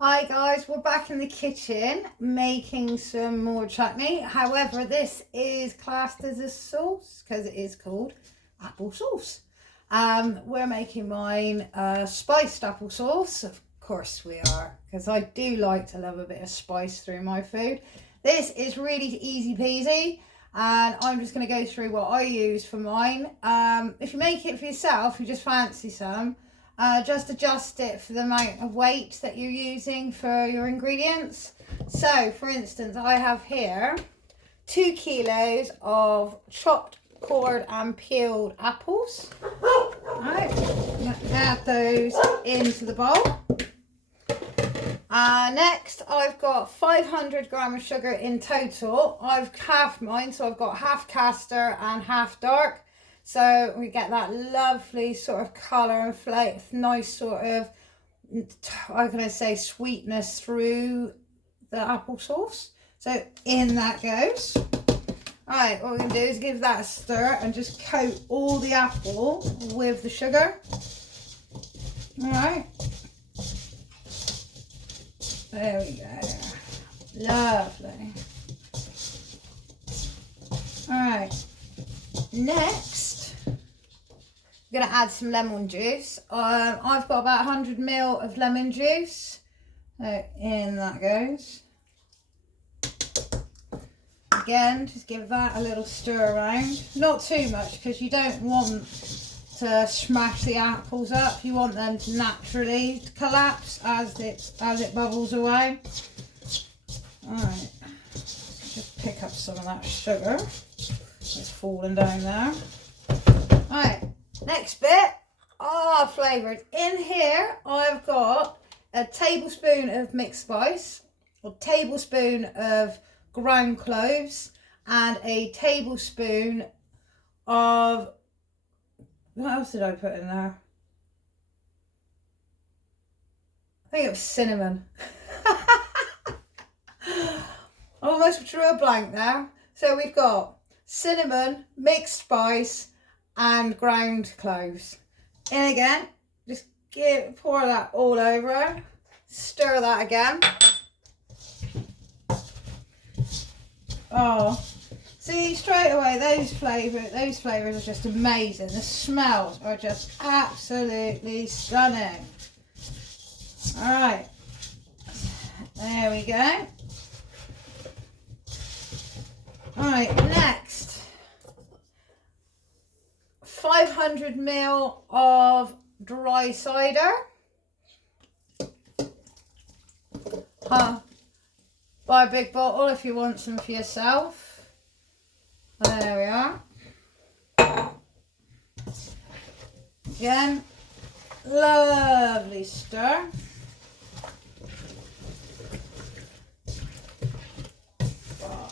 Hi guys, we're back in the kitchen making some more chutney. However, this is classed as a sauce because it is called apple sauce. We're making mine spiced apple sauce. Of course we are, because I do like to love a bit of spice through my food. This is really easy peasy, and I'm just going to go through what I use for mine. If you make it for yourself, you just fancy some. Just adjust it for the amount of weight that you're using for your ingredients. So, for instance, I have here 2 kilos of chopped, cored and peeled apples. Right, I'm going to add those into the bowl. Next, I've got 500 grams of sugar in total. I've halved mine, so I've got half caster and half dark. So we get that lovely sort of colour and flavour, nice sort of, how can I say, sweetness through the apple sauce. So in that goes. Alright, what we're going to do is give that a stir and just coat all the apple with the sugar. Alright. There we go. Lovely. Alright. Next, I'm going to add some lemon juice. I've got about 100 ml of lemon juice. So in that goes. Again, just give that a little stir around. Not too much, because you don't want to smash the apples up. You want them to naturally collapse as it bubbles away. Alright, just pick up some of that sugar. It's falling down there. Alright, next bit. Flavoured. In here, I've got a tablespoon of mixed spice, a tablespoon of ground cloves, and a tablespoon of, what else did I put in there? I think it was cinnamon. Almost drew a blank there. So we've got cinnamon, mixed spice and ground cloves. In again, just pour that all over, stir that again. See, straight away those flavors are just amazing. The smells are just absolutely stunning. Alright, there we go. Alright, next, 500 ml of dry cider. Buy a big bottle if you want some for yourself. There we are. Again, lovely stir.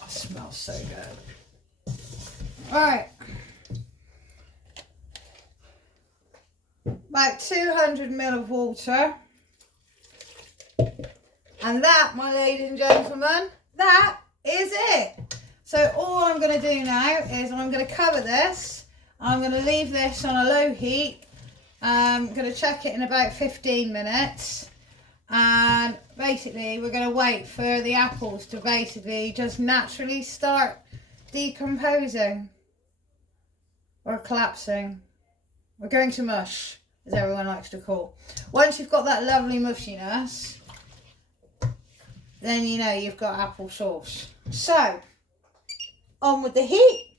Smells so good. Alright, about 200 ml of water, and that, my ladies and gentlemen, that is it. So all I'm going to do now is I'm going to cover this. I'm going to leave this on a low heat. I'm going to check it in about 15 minutes. And basically we're going to wait for the apples to basically just naturally start decomposing or collapsing. We're going to mush, as everyone likes to call. Once you've got that lovely mushiness, then you know you've got apple sauce. So on with the heat.